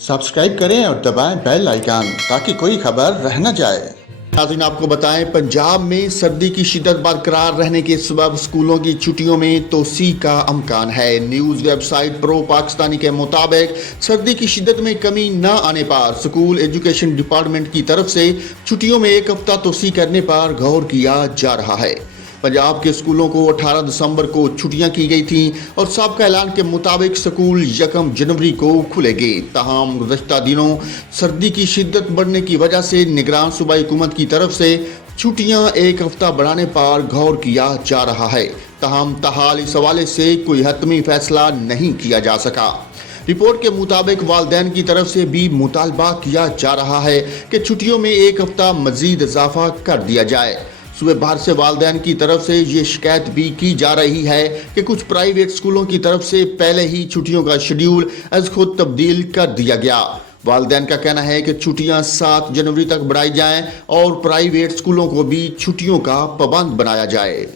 Subscribe करें और दबाएं बेल आइकन ताकि कोई खबर रह न जाए। नाज़रीन, आपको बताएं, पंजाब में सर्दी की शिद्दत बरकरार रहने के सबब स्कूलों की छुट्टियों में तोसी का अमकान है। न्यूज़ वेबसाइट प्रो पाकिस्तानी के मुताबिक सर्दी की शिद्दत में कमी न आने पर स्कूल एजुकेशन डिपार्टमेंट की तरफ से छुट्टियों में एक हफ्ता तोसी करने पर गौर किया जा रहा है। पंजाब के स्कूलों को 18 दिसंबर को छुट्टियां की गई थीं और सबका ऐलान के मुताबिक स्कूल 1 जनवरी को खुलेंगे। ताहम गुज़श्ता दिनों सर्दी की शिद्दत बढ़ने की वजह से निगरान सूबाई हुकूमत की तरफ से छुट्टियां एक हफ्ता बढ़ाने पर गौर किया जा रहा है। ताहम ताहाल इस हवाले से कोई हतमी फैसला नहीं किया जा सका। रिपोर्ट के मुताबिक वालिदैन की तरफ से भी मुतालबा किया जा रहा है कि छुट्टियों में एक हफ्ता मजीद इजाफा कर दिया जाए। सूबे भर से वालिदैन की तरफ से ये शिकायत भी की जा रही है कि कुछ प्राइवेट स्कूलों की तरफ से पहले ही छुट्टियों का शेड्यूल अज खुद तब्दील कर दिया गया। वालिदैन का कहना है कि छुट्टियां 7 जनवरी तक बढ़ाई जाएं और प्राइवेट स्कूलों को भी छुट्टियों का पाबंद बनाया जाए।